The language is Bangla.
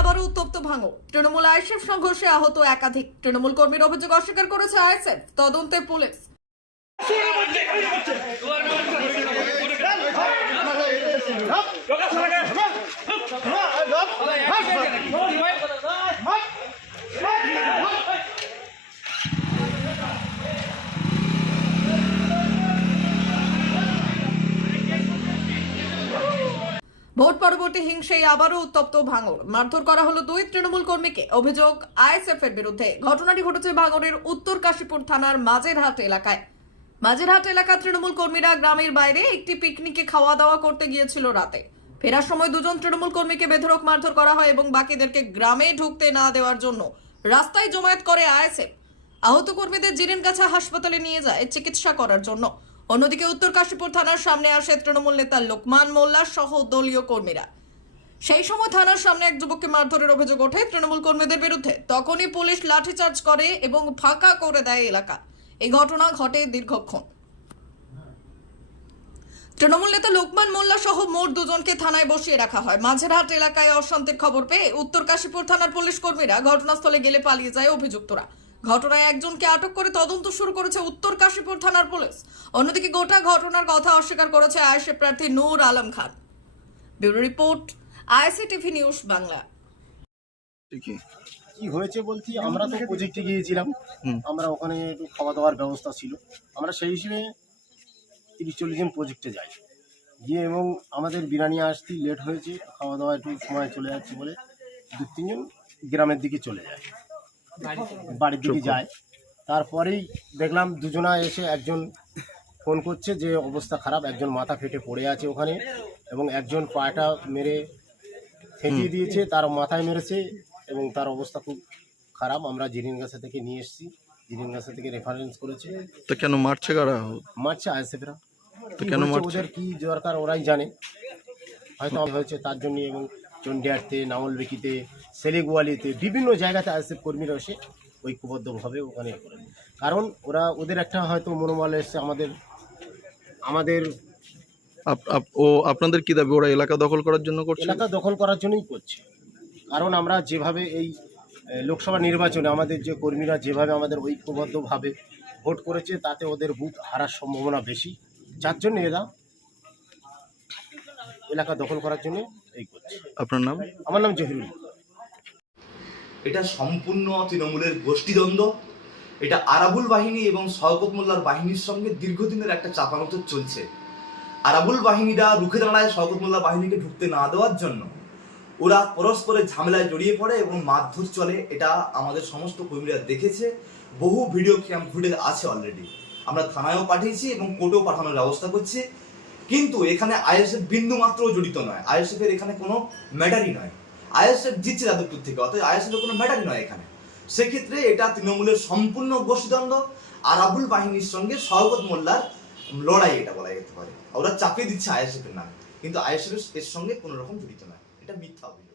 আবারও উত্তপ্ত ভাঙো তৃণমূল আইএসএফ সংঘর্ষে আহত একাধিক। তৃণমূল কর্মীর অভিযোগ অস্বীকার করেছে আইএসএফ। তদন্তে পুলিশ। ভোট পরবর্তী হিংসায় আবারও উত্তপ্ত ভাঙড়। মারধর করা হলো দুই তৃণমূল কর্মীকে। অভিযোগ আইএসএফ এর বিরুদ্ধে। ঘটনাটি ঘটেছে ভাঙড়ের উত্তর কাশীপুর থানার মাঝেরহাট এলাকায়। মাঝেরহাট এলাকা তৃণমূল কর্মীরা গ্রামের বাইরে একটি পিকনিকে খাওয়া দাওয়া করতে গিয়েছিল রাতে। ফেরার সময় দুজন তৃণমূল কর্মীকে বেধরক মারধর করা হয় এবং বাকিদেরকে গ্রামে ঢুকতে না দেওয়ার জন্য রাস্তায় জমায়েত করে আইএসএফ। আহত কর্মীদের জিরেনগাছা হাসপাতালে নিয়ে যায় চিকিৎসা করার জন্য। অন্যদিকে উত্তর কাশীপুর থানার সামনে আসে তৃণমূল নেতা লোকমান মোল্লা সহ দলীয় কর্মীরা। সেই সময় থানার সামনে এক যুবককে মারধরের অভিযোগ ওঠে। তৃণমূল কর্মীদের বিরুদ্ধে তখনই পুলিশ লাঠিচার্জ করে এবং ফাঁকা করে দেয় এলাকা। এই ঘটনা ঘটে দীর্ঘক্ষণ। তৃণমূল নেতা লোকমান মোল্লা সহ মোট দুজনকে থানায় বসিয়ে রাখা হয়। মাঝেরহাট এলাকায় অশান্তির খবর পেয়ে উত্তর কাশীপুর থানার পুলিশ কর্মীরা ঘটনাস্থলে গেলে পালিয়ে যায় অভিযুক্তরা। ঘটনায় একজনকে আটক করে তদন্ত শুরু করেছে উত্তর কাশীপুর থানার পুলিশ। অন্যদিকে গোটা ঘটনার কথা অস্বীকার করেছে আয়েশে প্রার্থী Nur Alam Khan. Bureau report I C TV news Bangla. কি হয়েছে বলছি আমরা তো প্রজেক্টে গিয়েছিলাম। আমরা ওখানে একটু খাওয়া দাওয়ার ব্যবস্থা ছিল। আমরা সেই হিসেবে তিরিশ চল্লিশ জন প্রজেক্টে যাই গিয়ে এবং আমাদের বিরিয়ানি আসতে লেট হয়েছে খাওয়া দাওয়া একটু সময় চলে যাচ্ছে বলে দু তিনজন গ্রামের দিকে চলে যায়। বাড়ির দিকে যায়। তারপরেই দেখলাম দুজনা এসে একজন ফোন করছে যে অবস্থা খারাপ একজন মাথা ফেটে পড়ে আছে ওখানে এবং একজন পাটা মেরে ঠেকিয়ে দিয়েছে তার মাথায় মেরেছে এবং তার অবস্থা খুব খারাপ। আমরা জিরিনগাছা থেকে নিয়ে এসেছি জিরিনগাছা থেকে রেফারেন্স করেছে। তো কেন মারছে কারা? মারছে আইএসএফরা। তো কেন? ওদের কি দরকার ওরাই জানে। হয়তো হয়েছে তার জন্য এবং চন্ডিয়ারতে নামলবেকিতে সেলেগুয়ালিতে বিভিন্ন জায়গাতে আইএসএফ কর্মীরা এসে ঐক্যবদ্ধভাবে ওখানে করে। কারণ ওরা ওদের একটা হয়তো মনোবল এসছে আমাদের আমাদের ও আপনাদের কি দাবি? ওরা এলাকা দখল করার জন্য করছে? এলাকা দখল করার জন্যই করছে। কারণ আমরা যেভাবে এই লোকসভা নির্বাচনে আমাদের যে কর্মীরা যেভাবে আমাদের ঐক্যবদ্ধভাবে ভোট করেছে তাতে ওদের বুথ হারার সম্ভাবনা বেশি। যার জন্য এরা এলাকা দখল করার জন্য এই করছে। আপনার নাম? আমার নাম জহিরুল। এটা সম্পূর্ণ তৃণমূলের গোষ্ঠীদ্বন্দ্ব। এটা আরাবুল বাহিনী এবং শওকত মোল্লার বাহিনীর সঙ্গে দীর্ঘদিনের একটা চাপানোতর চলছে। আরাবুল বাহিনীরা রুখে দাঁড়ায় শওকত মোল্লার বাহিনীকে ঢুকতে না দেওয়ার জন্য। ওরা পরস্পরের ঝামেলায় জড়িয়ে পড়ে এবং মারধর চলে। এটা আমাদের সমস্ত কর্মীরা দেখেছে। বহু ভিডিও ক্যাম্প ফুটেজ আছে অলরেডি আমরা থানায়ও পাঠিয়েছি এবং কোর্টেও পাঠানোর ব্যবস্থা করছি। কিন্তু এখানে আইএসএফ বিন্দু মাত্র জড়িত নয়। আইএসএফ এর এখানে কোনো ম্যাটারই নয়। আইএসএফ জিতছে যাদবপুর থেকে অর্থাৎ আইএসএফের কোনো ম্যাটারই নয় এখানে। সেক্ষেত্রে এটা তৃণমূলের সম্পূর্ণ গোষ্ঠীদ্বন্দ্ব আর আবুল বাহিনীর সঙ্গে শওকত মোল্লার লড়াই এটা বলা যেতে পারে। ওরা চাপিয়ে দিচ্ছে আইএসএফ এর নামে। কিন্তু আইএসএফ এর সঙ্গে কোনো রকম জড়িত নয়। এটা মিথ্যা অভিযোগ।